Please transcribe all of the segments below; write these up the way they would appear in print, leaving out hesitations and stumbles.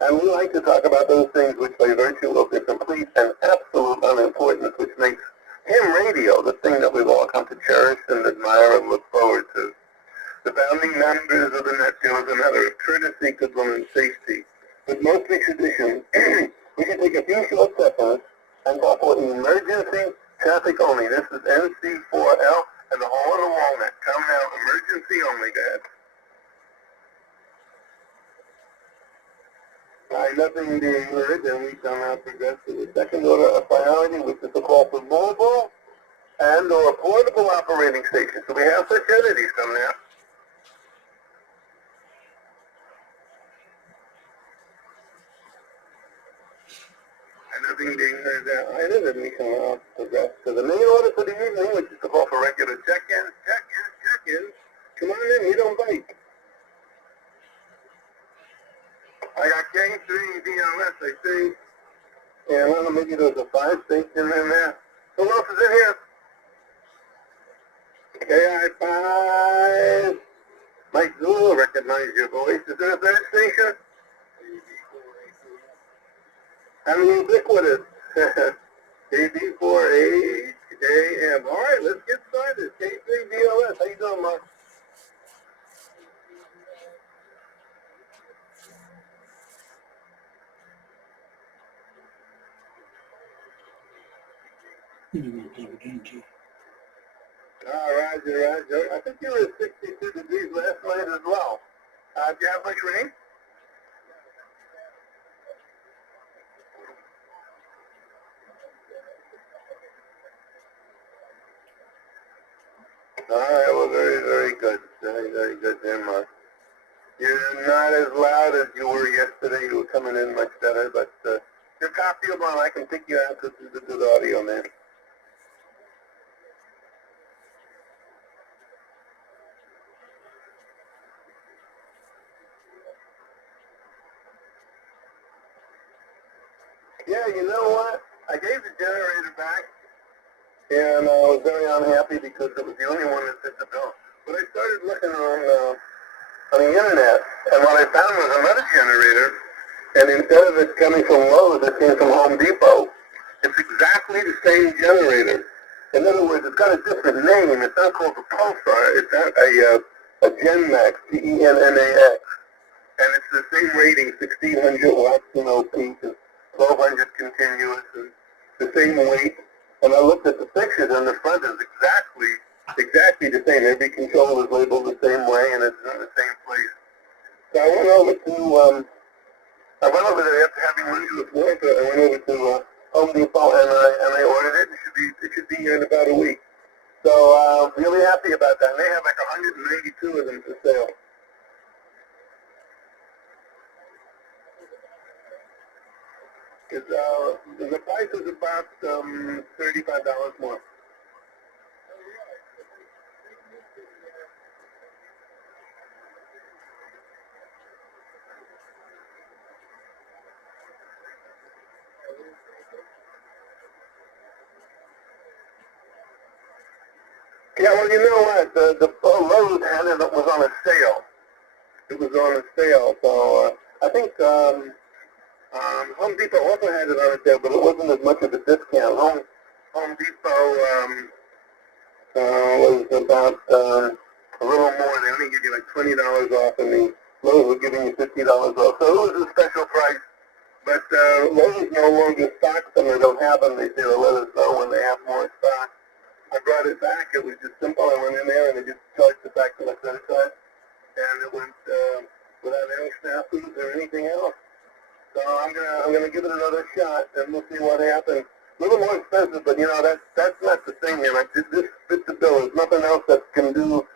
And we like to talk about those things which by virtue of their complete and absolute unimportance, which makes ham radio the thing that we've all come to cherish and admire and look forward to. The founding members of the Netscape is a matter of courtesy, goodwill, and safety. With mostly tradition, we can take a few short seconds and go for emergency traffic only. This is NC4L and the hole in the walnut. Come now, emergency only, Dad. Nothing being heard, then we shall now progress to the second order of priority, which is the call for mobile and or portable operating stations. So we have such entities come now. And nothing being heard either, then we shall now progress to the main order for the evening, which is the call for regular check-ins, check-ins, check-ins. Come on in, we don't bite. I got K3 DLS, I think. And I don't know, maybe there's a 5 station in there. Who else is in here? KI5. Mike Zulu, recognize your voice. Is there a third station? I'm ubiquitous. KB4HAM. All right, let's get started. K3DLS. How you doing, Mark? Roger. I think you were at 62 degrees last night as well. Do you have much rain? All right, well, very, very good. Very, very good there, Mark. You're not as loud as you were yesterday. You were coming in much better, but your copy of one, I can pick you out. This is a good audio, man. Yeah, you know what? I gave the generator back, and I was very unhappy because it was the only one that fit the bill. But I started looking on the internet, and what I found was another generator, and instead of it coming from Lowe's, it came from Home Depot. It's exactly the same generator. In other words, it's got a different name. It's not called a Pulsar. It's not a GenMax, GenMax. And it's the same rating, 1600 watts, peak, and 1200 continuous, and the same weight. And I looked at the pictures, and the front is exactly the same. Every control is labeled the same way, and it's in the same place. So I went over there after having one to the floor. I went over to Home Depot, and I ordered it. It should be here in about a week. So really happy about that. And they have like 192 of them for sale. The price is about $35 more. Yeah, well, you know what? The Lowe's had it was on a sale. It was on a sale, so I think Home Depot also had it on a sale, but it wasn't as much of a discount. Home Depot was about a little more. They only give you like $20 off, and the Lowe's were giving you $50 off. So it was a special price. But Lowe's no longer stocks them. They don't have them. They say they'll let us know when they have more stock. I brought it back. It was just simple. I went in there and they just charged it back to my credit card, and it went without any snafus or anything else. So I'm gonna give it another shot, and we'll see what happens. A little more expensive, but that's not the thing, man. This fits the bill. There's nothing else that can do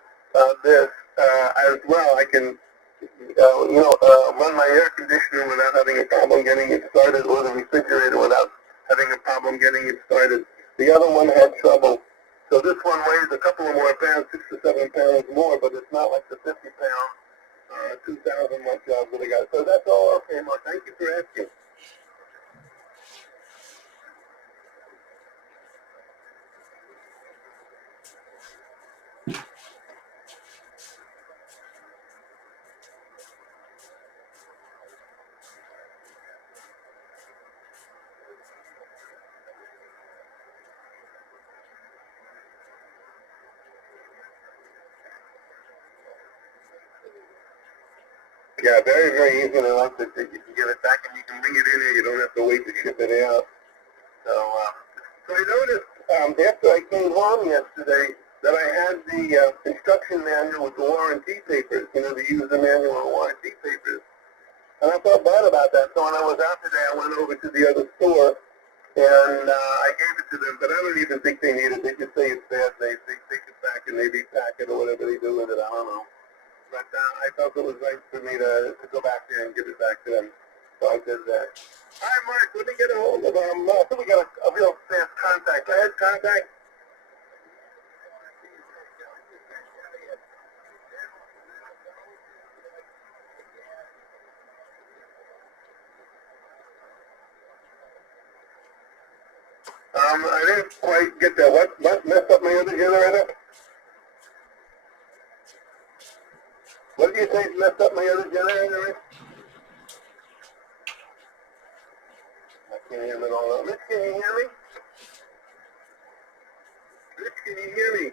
this as well. I can run my air conditioner without having a problem getting it started, or the refrigerator without having a problem getting it started. The other one had trouble. So this one weighs a couple of more pounds, 6 to 7 pounds more, but it's not like the 50 pound, 2,000 watt job that I got. So that's all okay, Mark. Thank you for asking. Yeah, very, very easy, and I like that you can get it back and you can bring it in here. You don't have to wait to ship it out. So I noticed after I came home yesterday that I had the instruction manual with the warranty papers, you know, the user manual and warranty papers. And I felt bad about that. So when I was out today, I went over to the other store and I gave it to them. But I don't even think they need it. They just say it's bad. They take it back and they repack it or whatever they do with it. I don't know. But I felt it was right for me to go back there and give it back to them. So I did that. All right, Mark, let me get a hold of I think we got a real fast contact. Go ahead, contact. I didn't quite get that. What messed up my other generator? What did you say messed up my other generator? I can't hear it all. Mitch, can you hear me? Mitch, can you hear me?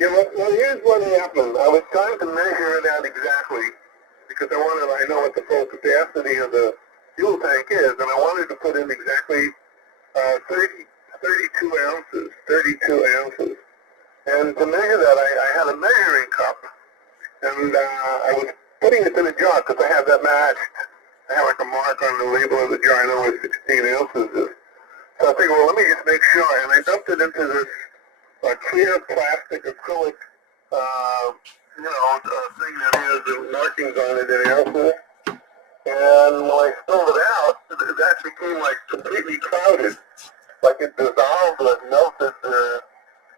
Yeah, well, here's what happened. I was trying to measure it out exactly because I know what the full capacity of the fuel tank is, and I wanted to put in exactly 32 ounces, 32 ounces. And to measure that, I had a measuring cup, and I was putting it in a jar because I have that matched. I have like a mark on the label of the jar. I know what 16 ounces is. So I figured, well, let me just make sure. And I dumped it into this clear plastic acrylic, thing that has the markings on it in ounces. And when I spilled it out, it actually came like completely clouded, like it dissolved or melted the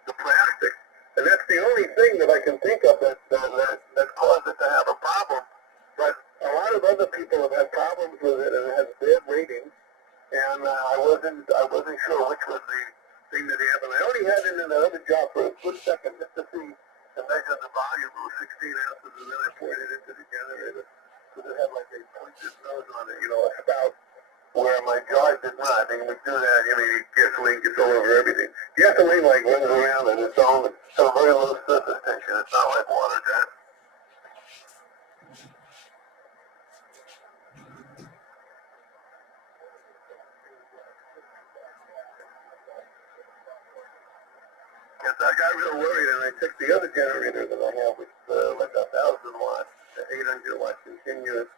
plastic. And that's the only thing that I can think of that caused it to have a problem. But a lot of other people have had problems with it and it has bad ratings. And I wasn't sure which was the thing that happened. I only had it in another jar for a split second just to see, to measure the volume. It was 16 ounces, and then I poured it into the generator because it had like a pointed nose on it, a spout, where my jar did not. And we do that, gasoline gets all over everything. Gasoline like runs around on its own. It's a very low surface tension. It's not like water does. Yes, I got real worried, and I took the other generator that I have, which is like 1,000 watts, 800 watts continuous,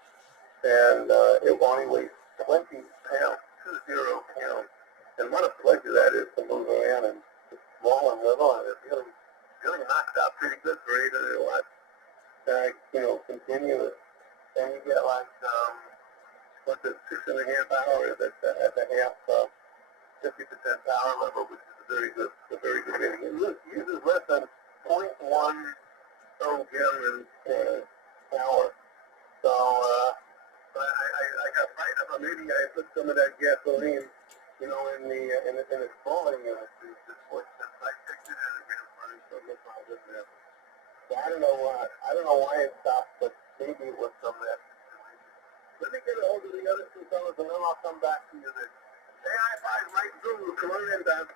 and it only weighs 20 pounds, 20 pounds. And what a pleasure that is to move around and it's small and little, and it really knocks out pretty good for 800 watts, continuous. And you get like, 6.5 hours at the half, 50% power level, which is a very good rating. It uses less than 0.10 gallons per hour. So, I got frightened about maybe I put some of that gasoline, in the cooling unit. Just put I checked it out again, so it looks all good there. So I don't know why it stopped, but maybe it was some of that. Let me get a hold of the other two fellas, and then I'll come back to you then. Hey, I right through. Come on in, Don.